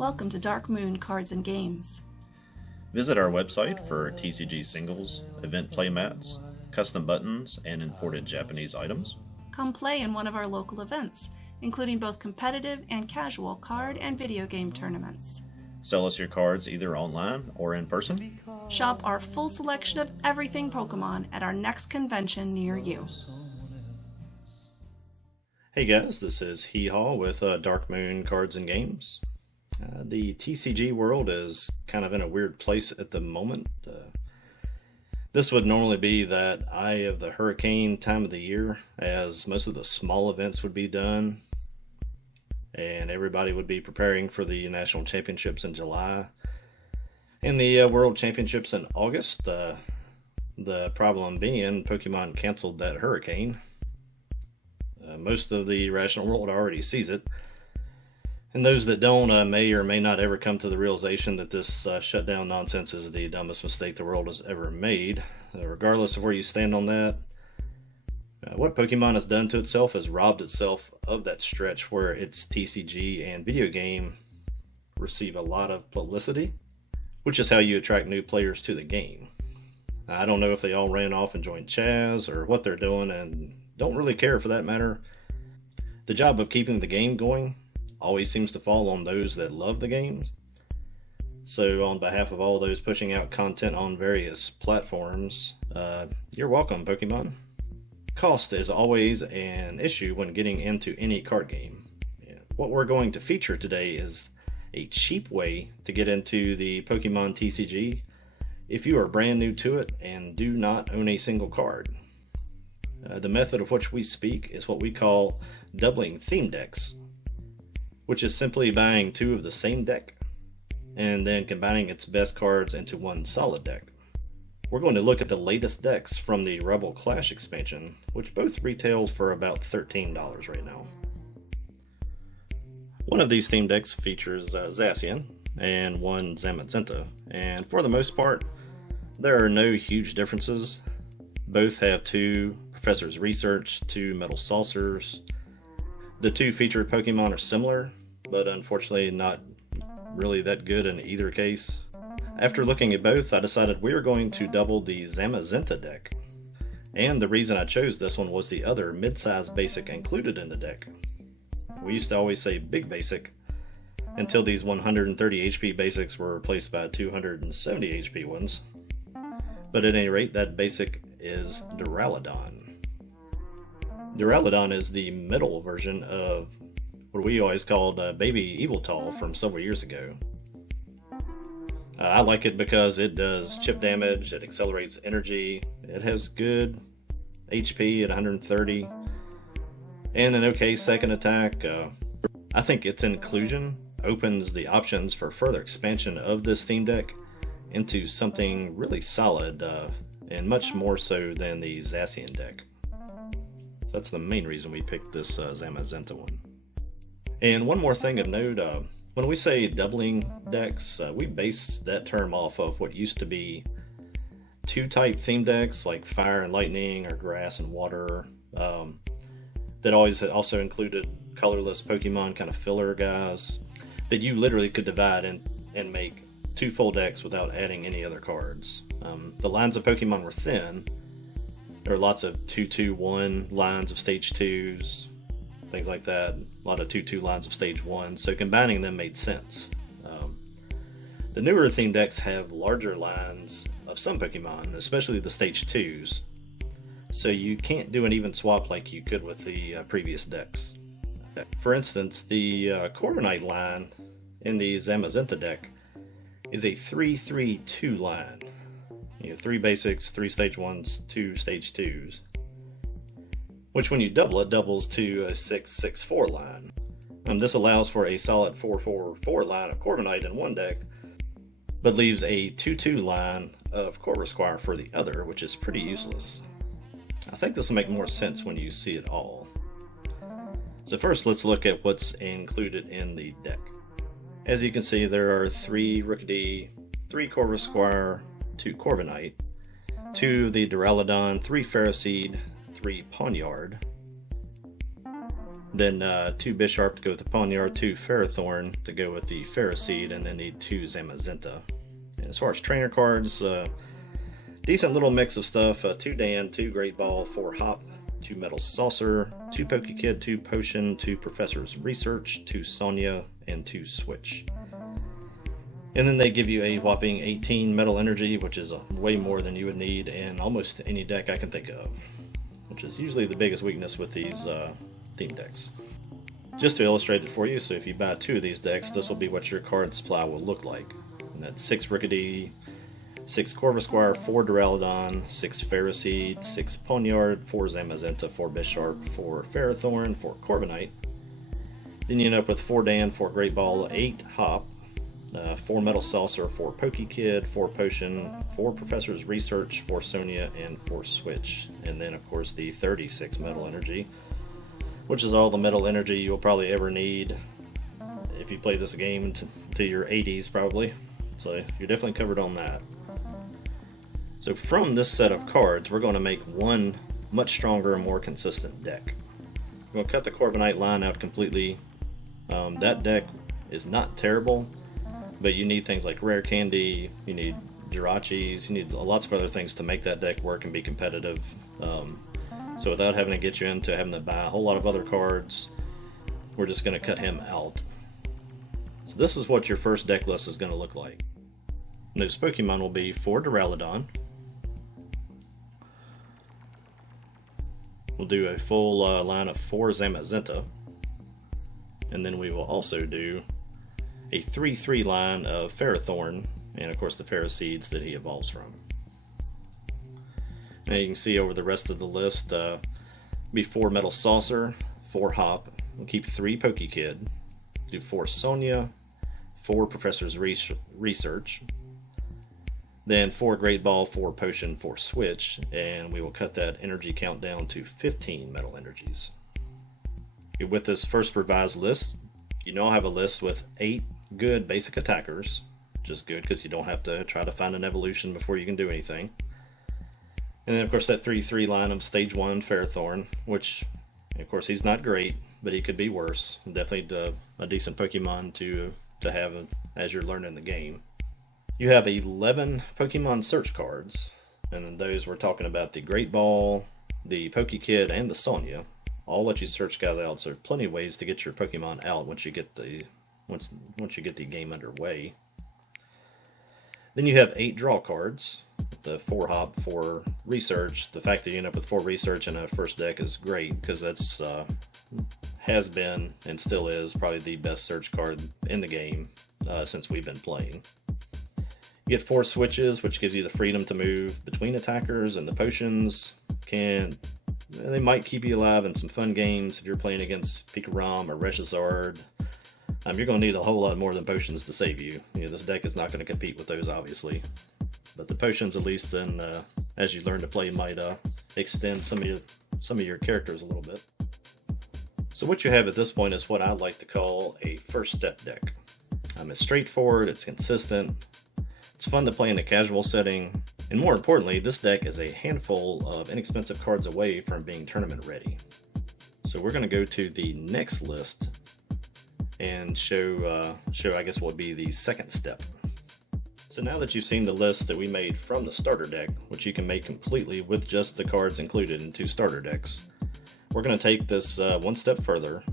Welcome to Dark Moon Cards and Games. Visit our website for TCG singles, event playmats, custom buttons, and imported Japanese items. Come play in one of our local events, including both competitive and casual card and video game tournaments. Sell us your cards either online or in person. Shop our full selection of everything Pokemon at our next convention near you. Hey guys, this is Hee-Haw with Dark Moon Cards and Games. The TCG world is kind of in a weird place at the moment. This would normally be that eye of the hurricane time of the year, as most of the small events would be done, and everybody would be preparing for the national championships in July and the world championships in August. The problem being, Pokemon canceled that hurricane. Most of the rational world already sees it, and those that don't may or may not ever come to the realization that this shutdown nonsense is the dumbest mistake the world has ever made. Regardless of where you stand on that, what Pokemon has done to itself has robbed itself of that stretch where its TCG and video game receive a lot of publicity, which is how you attract new players to the game. I don't know if they all ran off and joined Chaz or what they're doing, and don't really care for that matter. The job of keeping the game going always seems to fall on those that love the games. So on behalf of all those pushing out content on various platforms, you're welcome, Pokemon. Cost is always an issue when getting into any card game. What we're going to feature today is a cheap way to get into the Pokemon TCG if you are brand new to it and do not own a single card. The method of which we speak is what we call doubling theme decks, which is simply buying two of the same deck and then combining its best cards into one solid deck. We're going to look at the latest decks from the Rebel Clash expansion, which both retail for about $13 right now. One of these theme decks features Zacian and one Zamazenta, and for the most part, there are no huge differences. Both have two Professor's Research, two Metal Saucers. The two featured Pokemon are similar, but unfortunately not really that good in either case. After looking at both, I decided we were going to double the Zamazenta deck. And the reason I chose this one was the other mid-size basic included in the deck. We used to always say big basic until these 130 HP basics were replaced by 270 HP ones. But at any rate, that basic is Duraludon. Duraludon is the middle version of what we always called Baby Eviltal from several years ago. I like it because it does chip damage, it accelerates energy, it has good HP at 130, and an okay second attack. I think its inclusion opens the options for further expansion of this theme deck into something really solid, and much more so than the Zacian deck. So that's the main reason we picked this Zamazenta one. And one more thing of note, when we say doubling decks, we base that term off of what used to be two type theme decks like Fire and Lightning or Grass and Water, that always also included colorless Pokemon kind of filler guys that you literally could divide and make two full decks without adding any other cards. The lines of Pokemon were thin. There were lots of 2-2-1 lines of stage 2s, things like that. A lot of 2-2 lines of stage 1, so combining them made sense. The newer theme decks have larger lines of some Pokemon, especially the stage 2s, so you can't do an even swap like you could with the previous decks. For instance, the Corviknight line in the Zamazenta deck is a 3-3-2 line. You know, 3 basics, 3 stage 1s, 2 stage 2s. Which when you double it, doubles to a 6-6-4 line. This allows for a solid 4-4-4 line of Corviknight in one deck, but leaves a 2-2 line of Corvisquire for the other, which is pretty useless. I think this will make more sense when you see it all. So first, let's look at what's included in the deck. As you can see, there are 3 Rookidee, 3 Corvisquire, 2 Corviknight, 2 of the Duraludon, 3 Ferroseed, 3 Pawniard, Then 2 Bisharp to go with the Pawniard, 2 Ferrothorn to go with the Ferroseed, and then the 2 Zamazenta. And as far as trainer cards, decent little mix of stuff. 2 Dan, 2 Great Ball, 4 Hop, 2 Metal Saucer, 2 Poké Kid, 2 Potion, 2 Professor's Research, 2 Sonia, and 2 Switch. And then they give you a whopping 18 Metal Energy, which is way more than you would need in almost any deck I can think of, which is usually the biggest weakness with these theme decks. Just to illustrate it for you, so if you buy 2 of these decks, this will be what your card supply will look like. And that's 6 Rickety, 6 Corvisquire, 4 Duraludon, 6 Ferroseed, 6 Pawniard, 4 Zamazenta, 4 Bisharp, 4 Ferrothorn, 4 Corviknight. Then you end up with 4 Dan, 4 Great Ball, 8 Hop, 4 Metal Saucer, 4 Poké Kid, 4 Potion, 4 Professor's Research, 4 Sonia, and 4 Switch. And then, of course, the 36 Metal Energy, which is all the Metal Energy you'll probably ever need if you play this game to your 80s, probably. So you're definitely covered on that. So from this set of cards, we're going to make one much stronger and more consistent deck. We're going to cut the Corviknight line out completely. That deck is not terrible, but you need things like Rare Candy, you need Jirachis, you need lots of other things to make that deck work and be competitive. So without having to get you into having to buy a whole lot of other cards, we're just going to cut him out. So this is what your first deck list is going to look like. Those Pokemon will be 4 Duraludon. We'll do a full line of 4 Zamazenta. And then we will also do a 3-3 line of Ferrothorn, and of course the Ferroseeds that he evolves from. Now you can see over the rest of the list, be 4 Metal Saucer, 4 Hop, we'll keep 3 Poké Kid, do 4 Sonia, 4 Professor's Research, then 4 Great Ball, 4 Potion, 4 Switch, and we will cut that energy count down to 15 Metal Energies. With this first revised list, you now have a list with 8 good basic attackers, which is good because you don't have to try to find an evolution before you can do anything. And then of course that 3-3 line of Stage 1 Ferrothorn, which of course he's not great, but he could be worse. Definitely a decent Pokemon to have as you're learning the game. You have 11 Pokemon search cards, and in those we're talking about the Great Ball, the Poké Kid, and the Sonia. I'll let you search guys out, so there's plenty of ways to get your Pokemon out once you get the game underway. Then you have 8 draw cards, the 4 Hop, 4 Research. The fact that you end up with 4 Research in a first deck is great, because that's has been and still is probably the best search card in the game since we've been playing. You get 4 Switches, which gives you the freedom to move between attackers, and the Potions they might keep you alive in some fun games if you're playing against Pikarom or Reshizard. You're going to need a whole lot more than Potions to save you. This deck is not going to compete with those, obviously. But the Potions, at least, then as you learn to play, might extend some of your characters a little bit. So what you have at this point is what I like to call a first step deck. It's straightforward, it's consistent, it's fun to play in a casual setting, and more importantly, this deck is a handful of inexpensive cards away from being tournament ready. So we're going to go to the next list and show I guess what would be the second step. So now that you've seen the list that we made from the starter deck, which you can make completely with just the cards included in 2 starter decks, we're going to take this one step further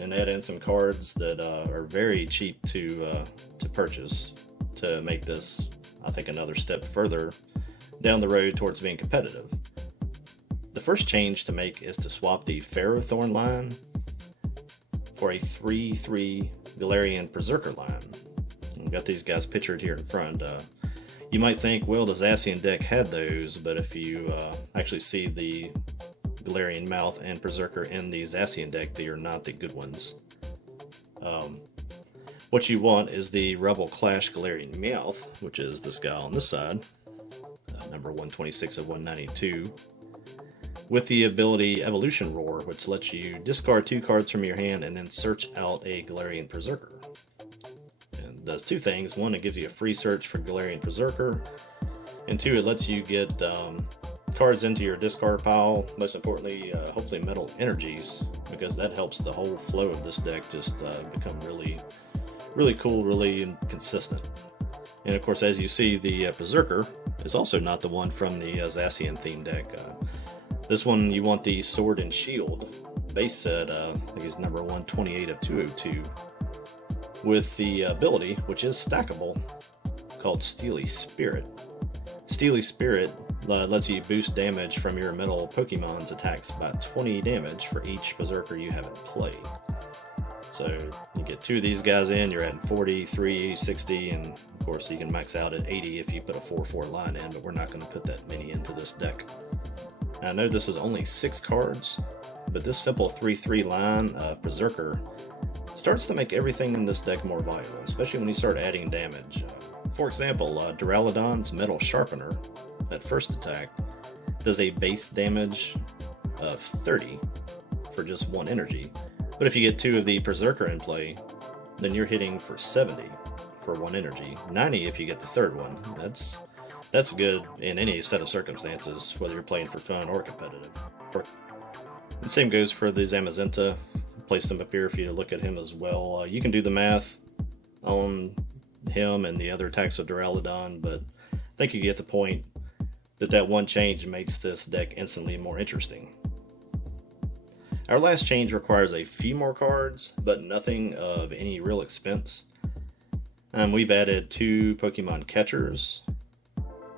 and add in some cards that are very cheap to purchase to make this, I think, another step further down the road towards being competitive. The first change to make is to swap the Ferrothorn line for a 3-3 Galarian Perrserker line. We've got these guys pictured here in front. You might think, well, the Zacian deck had those, but if you actually see the Galarian Meowth and Perrserker in the Zacian deck, they are not the good ones. What you want is the Rebel Clash Galarian Meowth, which is this guy on this side, number 126 of 192, with the ability Evolution Roar, which lets you discard 2 cards from your hand and then search out a Galarian Perrserker. And it does 2 things. 1, it gives you a free search for Galarian Perrserker, and 2, it lets you get cards into your discard pile. Most importantly, hopefully Metal Energies, because that helps the whole flow of this deck just become really cool, really consistent. And of course, as you see, the Perrserker is also not the one from the Zacian theme deck. This one, you want the Sword and Shield base set, I think it's number 128 of 202, with the ability, which is stackable, called Steely Spirit. Steely Spirit lets you boost damage from your metal Pokemon's attacks by 20 damage for each Perrserker you have in play. So you get 2 of these guys in, you're at 43, 60, and of course you can max out at 80 if you put a 4/4 line in, but we're not going to put that many into this deck. Now, I know this is only 6 cards, but this simple 3/3 line of Perrserker starts to make everything in this deck more viable, especially when you start adding damage. For example, Duraludon's Metal Sharpener, that first attack, does a base damage of 30 for just 1 energy. But if you get 2 of the Perrserker in play, then you're hitting for 70 for 1 energy. 90 if you get the third one. That's good in any set of circumstances, whether you're playing for fun or competitive. The same goes for the Zamazenta. Placed him up here for you to look at him as well. You can do the math on him and the other attacks of Duraludon, but I think you get the point that one change makes this deck instantly more interesting. Our last change requires a few more cards, but nothing of any real expense. We've added 2 Pokemon Catchers,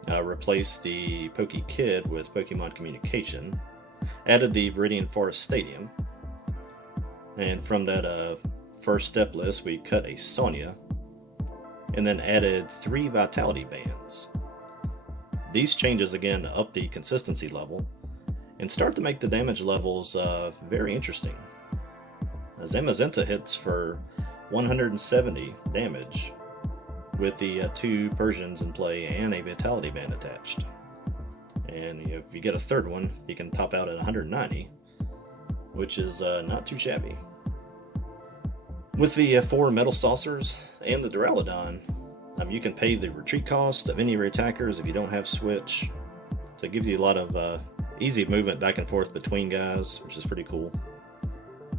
replaced the Poké Kid with Pokemon Communication, added the Viridian Forest Stadium, and from that first step list we cut a Sonia, and then added 3 Vitality Bands. These changes again up the consistency level and start to make the damage levels very interesting. Zamazenta hits for 170 damage with the 2 Persians in play and a Vitality Band attached. And if you get a third one, you can top out at 190, which is not too shabby. With the 4 Metal Saucers and the Duraludon, you can pay the retreat cost of any of your attackers if you don't have Switch. So it gives you a lot of easy movement back and forth between guys, which is pretty cool.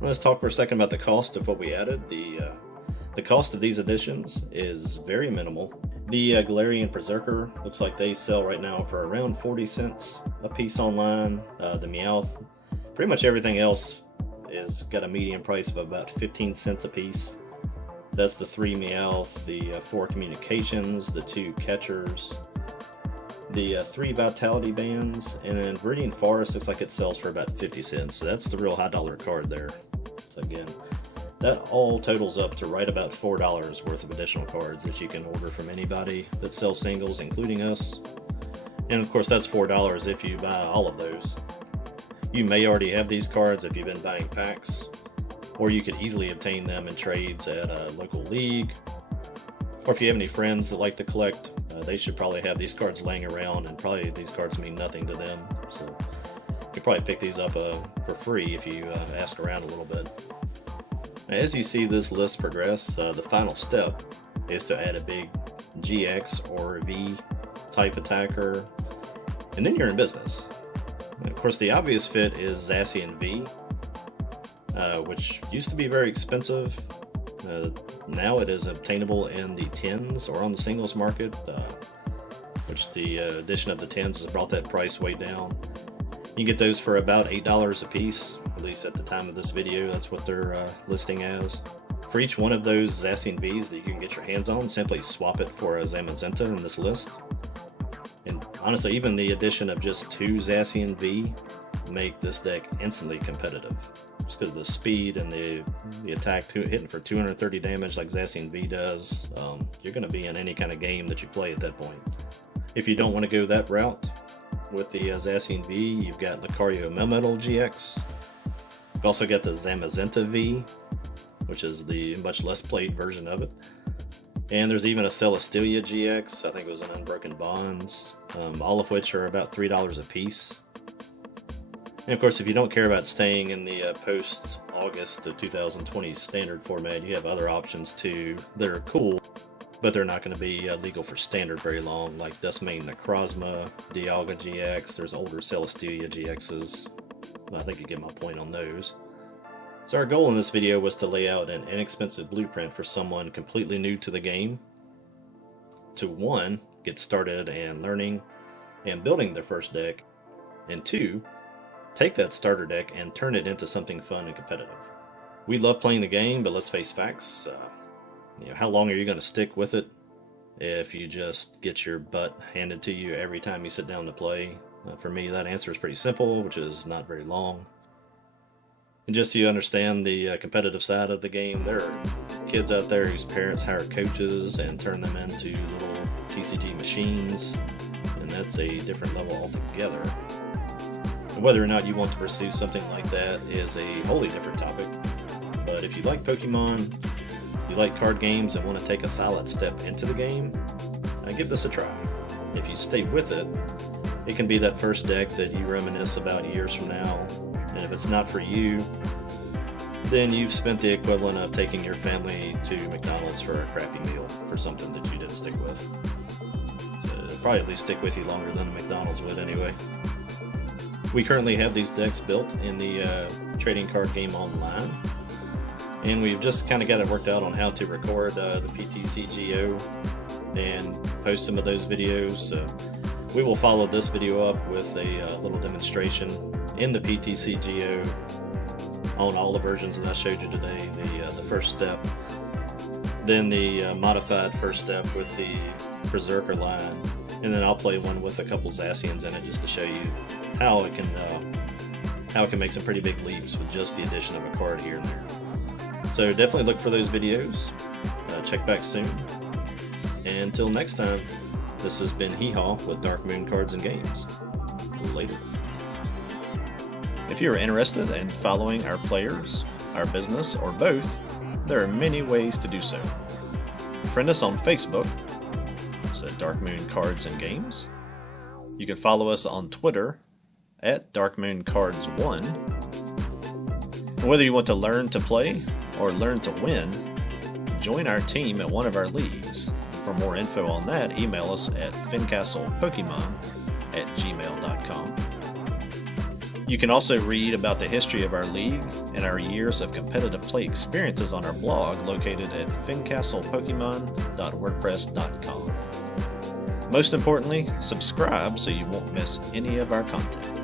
Let's talk for a second about the cost of what we added. The cost of these additions is very minimal. The Galarian Perrserker looks like they sell right now for around 40 cents a piece online. The Meowth, pretty much everything else is got a median price of about 15 cents a piece. That's the 3 Meowth, the 4 Communications, the 2 Catchers, the 3 Vitality Bands, and then Viridian Forest looks like it sells for about 50 cents. So that's the real high dollar card there. So again, that all totals up to right about $4 worth of additional cards that you can order from anybody that sells singles, including us. And of course, that's $4 if you buy all of those. You may already have these cards if you've been buying packs, or you could easily obtain them in trades at a local league. Or if you have any friends that like to collect, they should probably have these cards laying around, and probably these cards mean nothing to them. So you could probably pick these up for free if you ask around a little bit. As you see this list progress, the final step is to add a big GX or V type attacker, and then you're in business. And of course, the obvious fit is Zacian V, which used to be very expensive. Now it is obtainable in the tins or on the singles market, which the addition of the tins has brought that price way down. You can get those for about $8 a piece, at least at the time of this video. That's what they're listing as. For each one of those Zacian Vs that you can get your hands on, simply swap it for a Zamazenta in this list. And honestly, even the addition of just 2 Zacian V make this deck instantly competitive. Just because of the speed and the attack hitting for 230 damage like Zacian V does, you're going to be in any kind of game that you play at that point. If you don't want to go that route with the Zacian V, you've got Lucario Melmetal GX. You've also got the Zamazenta V, which is the much less played version of it. And there's even a Celesteela GX, I think it was an Unbroken Bonds, all of which are about $3 a piece. And of course, if you don't care about staying in the post-August of 2020 standard format, you have other options too that are cool, but they're not going to be legal for standard very long, like Dustmane Necrozma, Dialga GX. There's older Celesteela GXs. I think you get my point on those. So our goal in this video was to lay out an inexpensive blueprint for someone completely new to the game to 1, get started and learning and building their first deck, and 2, take that starter deck and turn it into something fun and competitive. We love playing the game, but let's face facts. How long are you going to stick with it if you just get your butt handed to you every time you sit down to play? For me, that answer is pretty simple, which is not very long. And just so you understand the competitive side of the game, there are kids out there whose parents hire coaches and turn them into little TCG machines, and that's a different level altogether. And whether or not you want to pursue something like that is a wholly different topic. But if you like Pokemon, you like card games, and want to take a solid step into the game, give this a try. If you stay with it, it can be that first deck that you reminisce about years from now. And if it's not for you, then you've spent the equivalent of taking your family to McDonald's for a crappy meal for something that you didn't stick with. So it'll probably at least stick with you longer than McDonald's would anyway. We currently have these decks built in the trading card game online, and we've just kind of got it worked out on how to record the PTCGO and post some of those videos. So we will follow this video up with a little demonstration in the PTCGO on all the versions that I showed you today. The first step, then the modified first step with the Perrserker line, and then I'll play one with a couple Zacians in it just to show you how it can make some pretty big leaps with just the addition of a card here and there. So definitely look for those videos. Check back soon. And until next time, this has been Hee-Haw with Dark Moon Cards and Games. Later. If you are interested in following our players, our business, or both, there are many ways to do so. Friend us on Facebook, at Dark Moon Cards and Games. You can follow us on Twitter at DarkMoonCards1. And whether you want to learn to play or learn to win, join our team at one of our leagues. For more info on that, email us at fincastlepokemon@gmail.com. You can also read about the history of our league and our years of competitive play experiences on our blog located at fincastlepokemon.wordpress.com. Most importantly, subscribe so you won't miss any of our content.